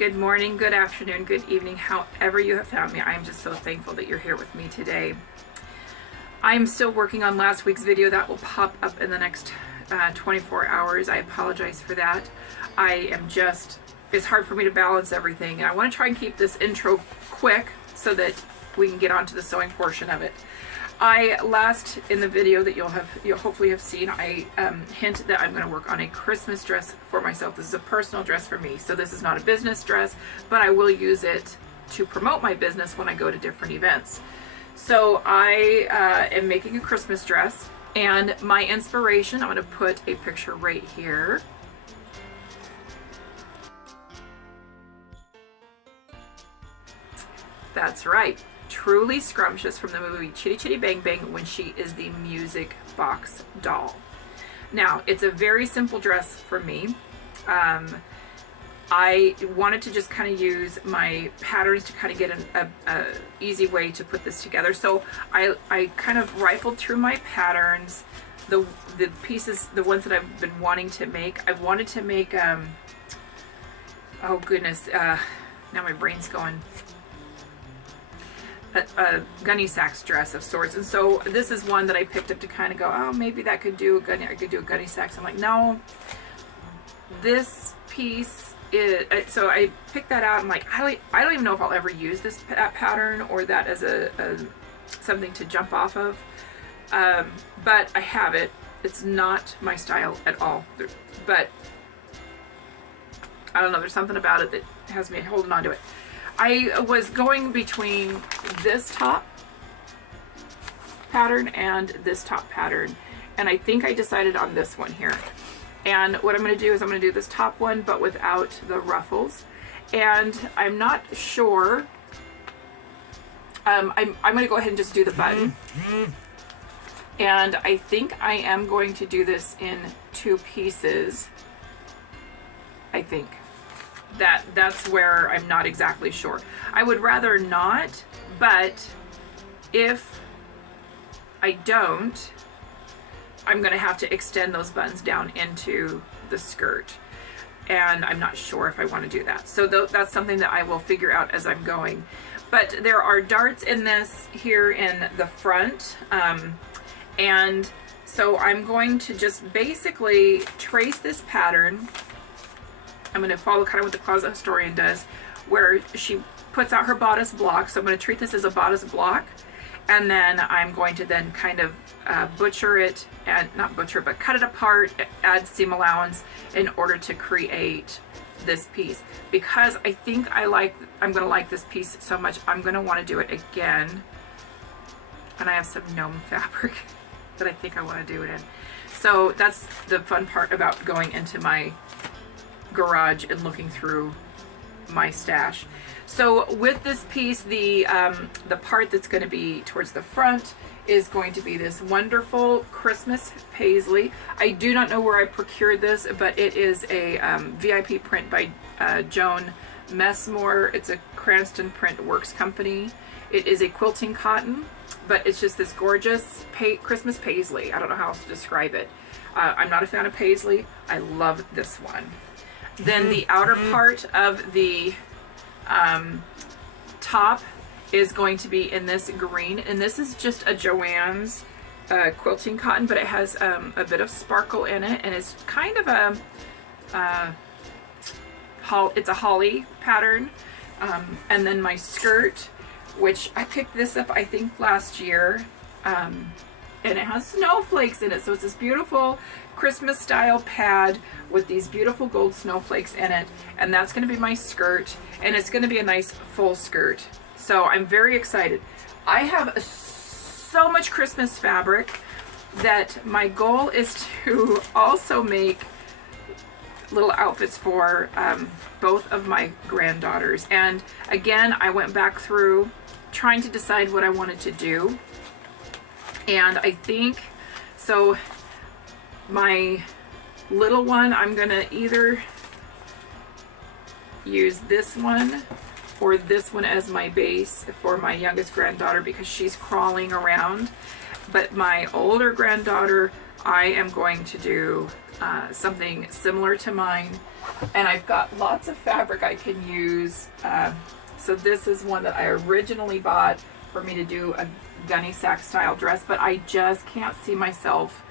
Good morning, good afternoon, good evening, however you have found me. I am just so thankful that you're here with me today. I'm still working on last week's video that will pop up in the next 24 hours. I apologize for that. It's hard for me to balance everything, and I want to try and keep this intro quick so that we can get on to the sewing portion of it. Last in the video that you'll hopefully have seen, I hint that I'm going to work on a Christmas dress for myself. This is a personal dress for me, so this is not a business dress, but I will use it to promote my business when I go to different events. So I am making a Christmas dress, and my inspiration, I'm going to put a picture right here. That's right. Truly Scrumptious from the movie Chitty Chitty Bang Bang when she is the music box doll. Now, it's a very simple dress for me. I wanted to just kind of use my patterns to kind of get an easy way to put this together. So I kind of rifled through my patterns, the pieces, the ones that I've been wanting to make. I've wanted to make, oh goodness, now my brain's going. A gunny sacks dress of sorts, and so this is one that I picked up to kind of go, oh, maybe that could do a gunny. I could do a gunny sacks. I'm like, no, this piece is. So I picked that out. I'm like, I don't even know if I'll ever use this pattern or that as a something to jump off of. But I have it. It's not my style at all. But I don't know. There's something about it that has me holding on to it. I was going between this top pattern and this top pattern, and I think I decided on this one here. And what I'm going to do is I'm going to do this top one but without the ruffles, and I'm not sure. I'm going to go ahead and just do the button, and I think I am going to do this in two pieces. I think. That's where I'm not exactly sure. I would rather not, but if I don't, I'm going to have to extend those buttons down into the skirt, and I'm not sure if I want to do that. So that's something that I will figure out as I'm going. But there are darts in this here in the front, and so I'm going to just basically trace this pattern. I'm going to follow kind of what the Closet Historian does, where she puts out her bodice block. So I'm going to treat this as a bodice block, and then I'm going to then kind of butcher it, and not butcher, but cut it apart, add seam allowance in order to create this piece. Because I think I'm going to like this piece so much, I'm going to want to do it again. And I have some gnome fabric that I think I want to do it in. So that's the fun part about going into my garage and looking through my stash. So with this piece, the part that's going to be towards the front is going to be this wonderful Christmas paisley. I do not know where I procured this, but it is a VIP print by Joan Messmore. It's a Cranston Print Works company. It is a quilting cotton, but it's just this gorgeous Christmas paisley. I don't know how else to describe it. I'm not a fan of paisley. I love this one. Then the outer part of the top is going to be in this green, and this is just a Joann's quilting cotton, but it has a bit of sparkle in it, and it's kind of it's a holly pattern. And then my skirt, which I picked this up I think last year, and it has snowflakes in it, so it's this beautiful Christmas style pad with these beautiful gold snowflakes in it, and that's going to be my skirt, and it's going to be a nice full skirt. So I'm very excited. I have so much Christmas fabric that my goal is to also make little outfits for both of my granddaughters. And again, I went back through trying to decide what I wanted to do, and I think so my little one, I'm gonna either use this one for this one as my base for my youngest granddaughter because she's crawling around. But my older granddaughter, I am going to do something similar to mine. And I've got lots of fabric I can use. So this is one that I originally bought for me to do a gunny sack style dress, but I just can't see myself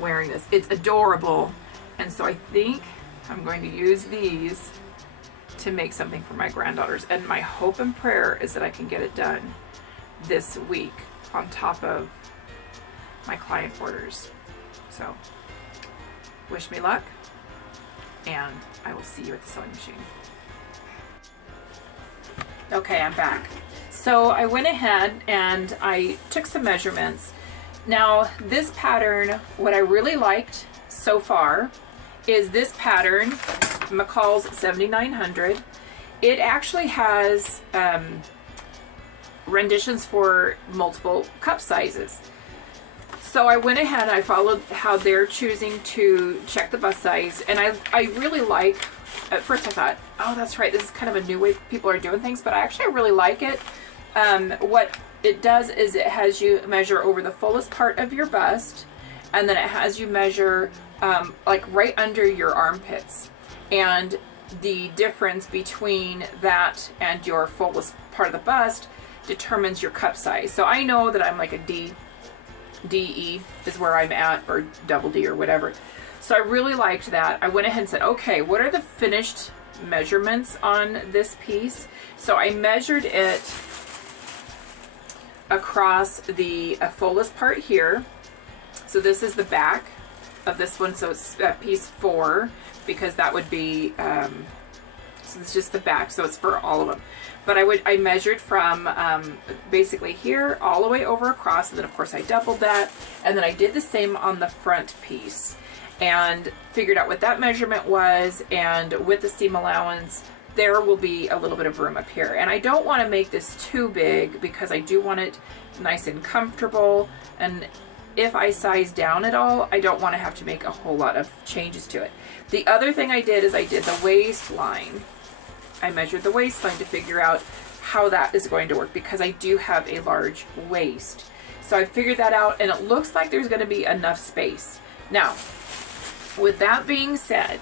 wearing this. It's adorable. And so I think I'm going to use these to make something for my granddaughters. And my hope and prayer is that I can get it done this week on top of my client orders. So wish me luck, and I will see you at the sewing machine. Okay, I'm back. So I went ahead and I took some measurements. Now this pattern, what I really liked so far is this pattern, McCall's 7900. It actually has renditions for multiple cup sizes. So I went ahead and I followed how they're choosing to check the bust size, and I really like, at first I thought, oh that's right, this is kind of a new way people are doing things, but I really like it. What it does is it has you measure over the fullest part of your bust, and then it has you measure like right under your armpits, and the difference between that and your fullest part of the bust determines your cup size. So I know that I'm like a DE is where I'm at, or double D or whatever. So I really liked that. I went ahead and said, okay, what are the finished measurements on this piece? So I measured it across the fullest part here. So this is the back of this one, so it's piece 4, because that would be so it's just the back, so it's for all of them. But I measured from basically here all the way over across, and then of course I doubled that, and then I did the same on the front piece and figured out what that measurement was, and with the seam allowance there will be a little bit of room up here. And I don't want to make this too big because I do want it nice and comfortable, and if I size down at all, I don't want to have to make a whole lot of changes to it. The other thing I did is I did the waistline. I measured the waistline to figure out how that is going to work, because I do have a large waist. So I figured that out, and it looks like there's going to be enough space. Now, with that being said,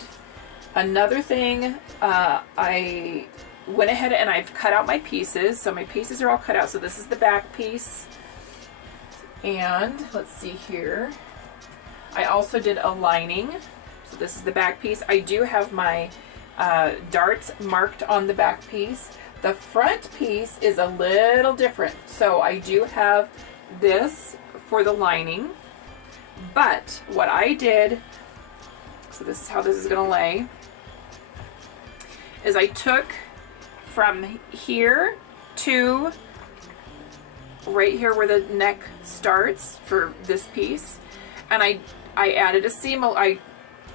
another thing, I went ahead and I've cut out my pieces. So my pieces are all cut out. So this is the back piece. And let's see here. I also did a lining. So this is the back piece. I do have my darts marked on the back piece. The front piece is a little different. So I do have this for the lining. But what I did, so this is how this is going to lay, is I took from here to right here where the neck starts for this piece, and I added a seam, I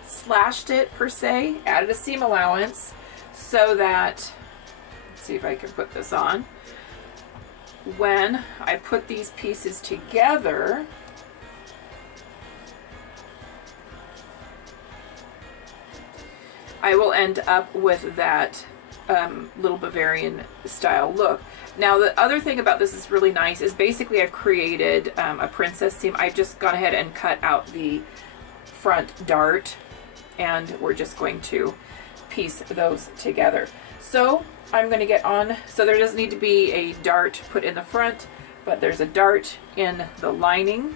slashed it per se, added a seam allowance so that, let's see if I can put this on, when I put these pieces together, I will end up with that little Bavarian style look. Now the other thing about this is really nice is basically I've created a princess seam. I've just gone ahead and cut out the front dart, and we're just going to piece those together. So I'm going to get on, so there doesn't need to be a dart put in the front, but there's a dart in the lining.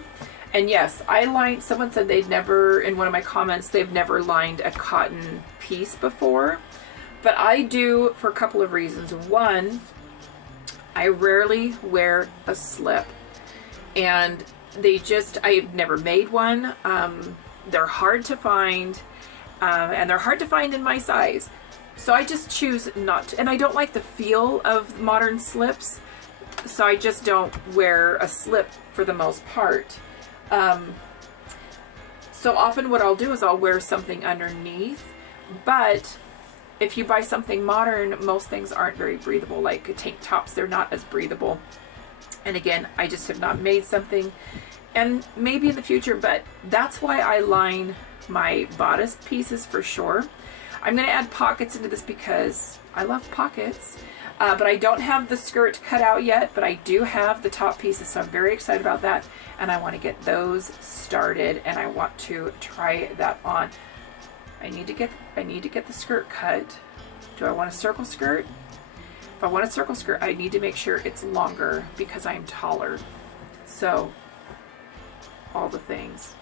And yes, I lined, someone said they'd never, in one of my comments, they've never lined a cotton piece before. But I do for a couple of reasons. One, I rarely wear a slip, and I've never made one. They're hard to find, and they're hard to find in my size. So I just choose not to, and I don't like the feel of modern slips, so I just don't wear a slip for the most part. So often what I'll do is I'll wear something underneath, but if you buy something modern, most things aren't very breathable, like tank tops, they're not as breathable. And again, I just have not made something, and maybe in the future, but that's why I line my bodice pieces for sure. I'm going to add pockets into this because I love pockets. But I don't have the skirt cut out yet, but I do have the top pieces, so I'm very excited about that. And I want to get those started, and I want to try that on. I need to get the skirt cut. Do I want a circle skirt? If I want a circle skirt, I need to make sure it's longer because I'm taller. So, all the things.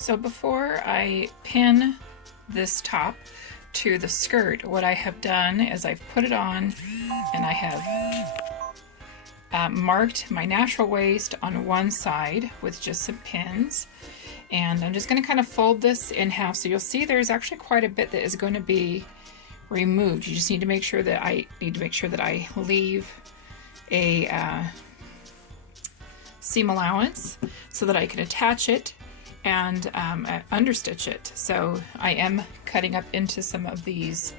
So before I pin this top to the skirt, what I have done is I've put it on and I have marked my natural waist on one side with just some pins. And I'm just going to kind of fold this in half. So you'll see there's actually quite a bit that is going to be removed. You just need to make sure that I leave a seam allowance so that I can attach it and understitch it. So I am cutting up into some of these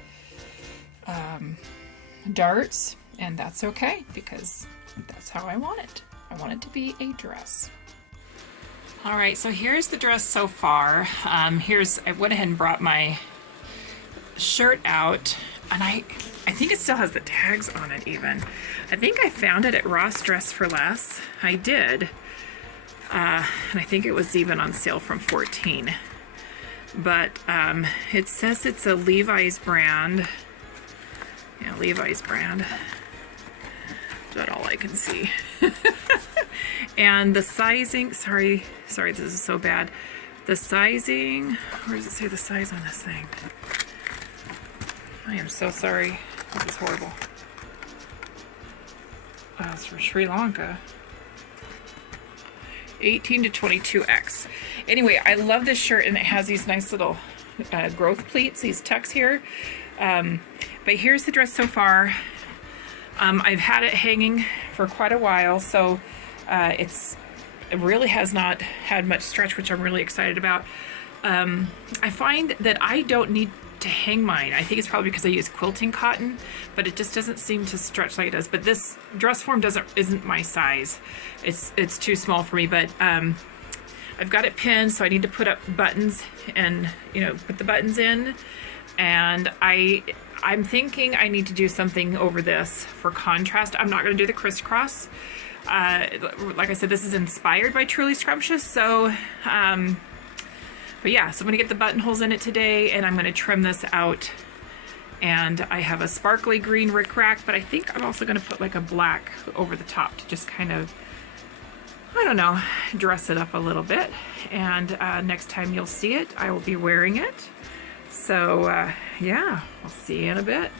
darts, and that's okay because that's how I want it. I want it to be a dress. All right, so here's the dress so far. I went ahead and brought my shirt out, and I think it still has the tags on it even. I think I found it at Ross Dress for Less. I did. And I think it was even on sale from $14. But it says it's a Levi's brand. Yeah, Levi's brand. That's all I can see. And the sizing, sorry, this is so bad. The sizing, where does it say the size on this thing? I am so sorry. This is horrible. It's from Sri Lanka. 18 to 22X. Anyway, I love this shirt, and it has these nice little growth pleats, these tucks here. But here's the dress so far. I've had it hanging for quite a while, so it really has not had much stretch, which I'm really excited about. I find that I don't need to hang mine. I think it's probably because I use quilting cotton, but it just doesn't seem to stretch like it does. But this dress form isn't my size. It's too small for me, but I've got it pinned, so I need to put up buttons and, put the buttons in. And I'm thinking I need to do something over this for contrast. I'm not going to do the crisscross. Like I said, this is inspired by Truly Scrumptious, so but yeah, so I'm going to get the buttonholes in it today, and I'm going to trim this out. And I have a sparkly green rickrack, but I think I'm also going to put like a black over the top to just kind of, I don't know, dress it up a little bit. And next time you'll see it, I will be wearing it. So yeah, I'll see you in a bit.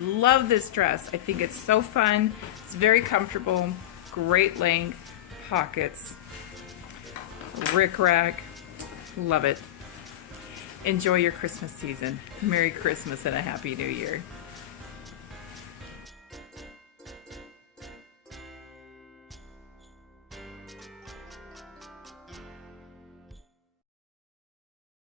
Love this dress. I think it's so fun. It's very comfortable, great length, pockets, rickrack. Love it. Enjoy your Christmas season. Merry Christmas and a Happy New Year.